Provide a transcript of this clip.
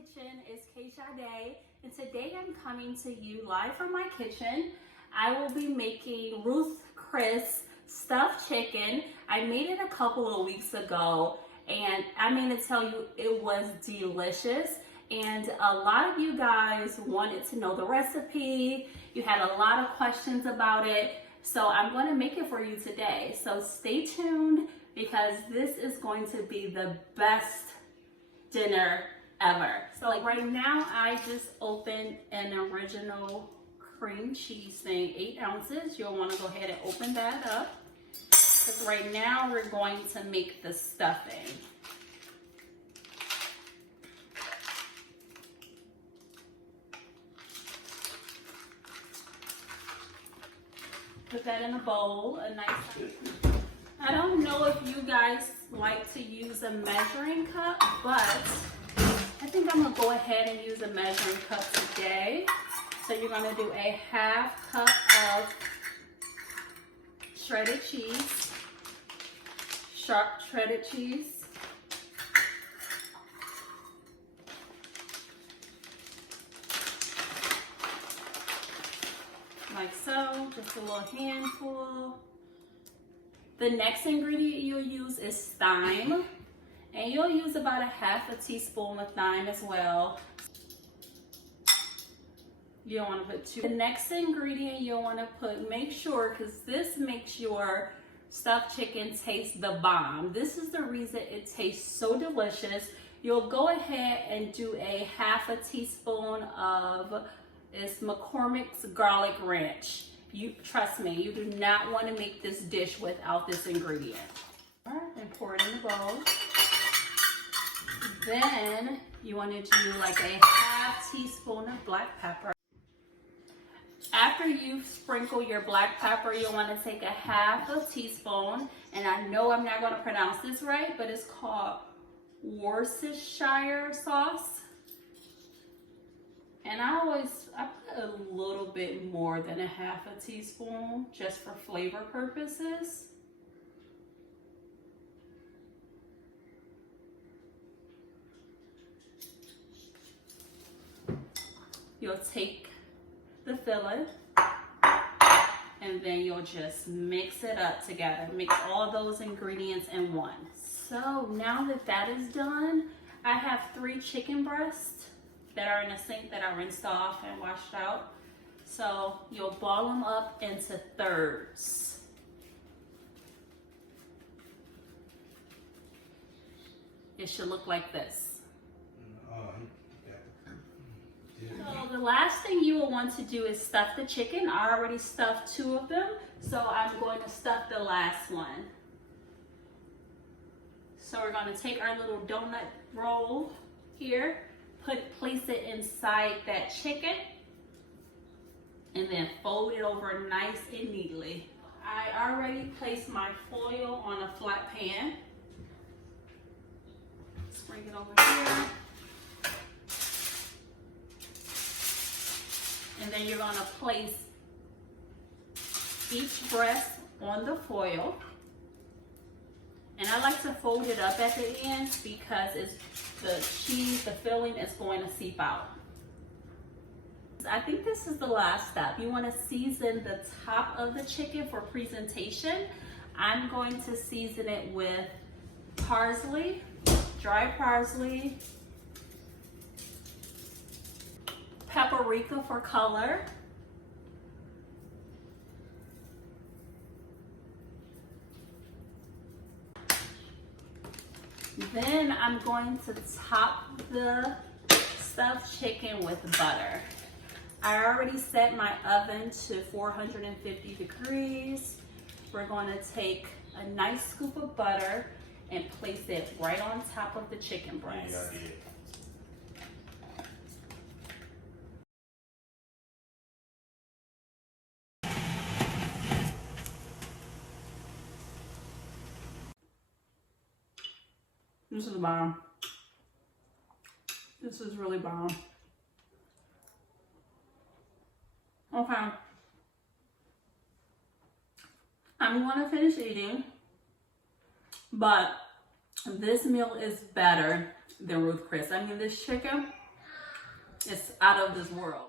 kitchen. It's Keisha Day, and today I'm coming to you live from my kitchen. I will be making Ruth Chris stuffed chicken. I made it a couple of weeks ago, and I mean to tell you, it was delicious. And a lot of you guys wanted to know the recipe. You had a lot of questions about it. So I'm going to make it for you today. So stay tuned because this is going to be the best dinner ever. So like right now, I just opened an original cream cheese thing, 8 ounces. You'll want to go ahead and open that up. Because right now we're going to make the stuffing. Put that in a bowl, a nice. I don't know if you guys like to use a measuring cup, but I think I'm gonna go ahead and use a measuring cup today. So you're gonna do a 1/2 cup of shredded cheese, sharp shredded cheese. Like so, just a little handful. The next ingredient you'll use is thyme, and you'll use about 1/2 teaspoon of thyme as well. You don't want to put too. The next ingredient you'll want to put, make sure, because this makes your stuffed chicken taste the bomb. This is the reason it tastes so delicious. You'll go ahead and do a 1/2 teaspoon of McCormick's garlic ranch. You trust me, you do not want to make this dish without this ingredient. All right, and pour it in the bowl. Then you want to do like a 1/2 teaspoon of black pepper. After you sprinkle your black pepper, you'll want to take a 1/2 teaspoon, and I know I'm not going to pronounce this right, but it's called Worcestershire sauce. And I put a little bit more than a 1/2 teaspoon just for flavor purposes. You'll take the filling and then you'll just mix it up together. Mix all those ingredients in one. So now that that is done, I have 3 chicken breasts that are in a sink that I rinsed off and washed out. So you'll ball them up into thirds. It should look like this. So the last thing you will want to do is stuff the chicken. I already stuffed 2 of them, so I'm going to stuff the last one. So we're going to take our little donut roll here, place it inside that chicken, and then fold it over nice and neatly. I already placed my foil on a flat pan. Let's bring it over here. And then you're going to place each breast on the foil. And I like to fold it up at the ends because the cheese, the filling is going to seep out. I think this is the last step. You want to season the top of the chicken for presentation. I'm going to season it with parsley, dry parsley, paparika for color, then I'm going to top the stuffed chicken with butter. I already set my oven to 450 degrees. We're going to take a nice scoop of butter and place it right on top of the chicken breast. This is bomb. This is really bomb. Okay. I'm going to finish eating, but this meal is better than Ruth Chris. I mean, this chicken It's out of this world.